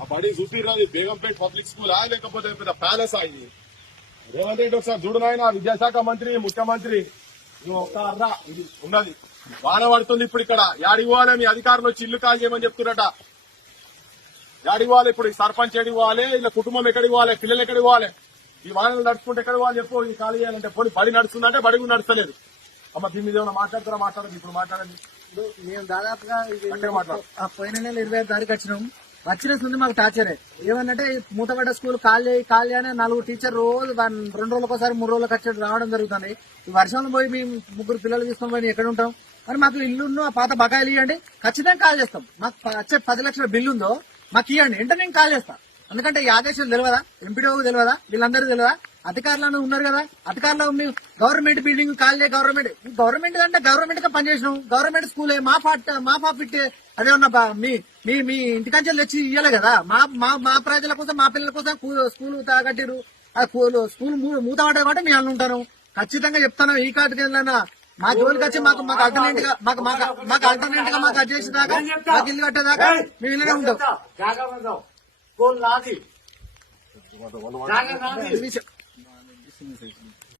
ఆ బడి చూసిరాది బేగంపేట పబ్లిక్ స్కూలా లేకపోతే పెద్ద ప్యాలెస్ ఇది? రేవంత్ రెడ్డి ఒకసారి చూడు నాయన, విద్యాశాఖ మంత్రి ముఖ్యమంత్రి నువ్వు ఒక అర్రా ఇది ఉన్నది. వాన పడుతుంది ఇప్పుడు ఇక్కడ. యాడికి పోవాలి? మీ అధికారులు వచ్చి ఇల్లు కాల్ చేయమని చెప్తున్నట. యాడికి పోవాలి ఇప్పుడు? ఈ సర్పంచ్ ఎడికి పోవాలి? ఇలా కుటుంబం ఎక్కడికి పోవాలి? పిల్లలు ఎక్కడికి పోవాలి? ఈ వాహనాలు నడుచుకుంటే ఎక్కడికి పోవాలి చెప్పు? ఇది ఖాళీ చేయాలంటే పోనీ బడి నడుస్తుందంటే బడి కూడా నడుస్తలేదు. అమ్మ దీని మీద ఏమైనా మాట్లాడతారా? మాట్లాడదు ఇప్పుడు మాట్లాడండి. మేము దాదాపుగా మాట్లాడు. పోయిన నెల 25వ తారీఖు వచ్చిన నుండి మాకు టార్చరే. ఏమన్నంటే మూతపడ్డ స్కూల్ ఖాళీ అని 4 టీచర్ రోజు 2 రోజులకు ఒకసారి 3 రోజులకు వచ్చి రావడం జరుగుతుంది. ఈ వర్షంలో పోయి మేము 3 పిల్లలు తీసుకొని పోయి ఎక్కడ ఉంటాం? మరి మాకు ఇల్లును ఆ పాత బకాయిలు ఇవ్వండి, ఖచ్చితంగా కాల్ చేస్తాం. మాకు వచ్చే 10 లక్షల బిల్లు ఉందో మాకు ఇవ్వండి, వెంటనే నేను కాల్ చేస్తాం. ఎందుకంటే ఈ ఆదేశాలు తెలియదా? ఎంపీడీఓ తెలియదా? వీళ్ళందరూ తెలియదా? అధికారులను ఉన్నారు కదా, అధికారులు గవర్నమెంట్ బిల్డింగ్ కాల్ చేయ గవర్నమెంట్ అంటే గవర్నమెంట్ గా పనిచేసినాం. గవర్నమెంట్ స్కూలే మా ఫిట్ అదే ఉన్న మీ ఇంటికంచెలు తెచ్చి ఇయ్యాలి కదా. మా ప్రజల కోసం మా పిల్లల కోసం స్కూల్ కట్టిరు. ఆ స్కూల్ మూతపడ్డా కాబట్టి మేము ఉంటాను. ఖచ్చితంగా చెప్తాను. ఈ కాటికైనా మా జోలికి వచ్చి మాకు అల్టర్నేట్ గా మాకు అది చేసేదాకా మాకు ఇల్లు కట్టేదాకా మేము ఇల్లనే ఉంటాం. స్కూల్ నాది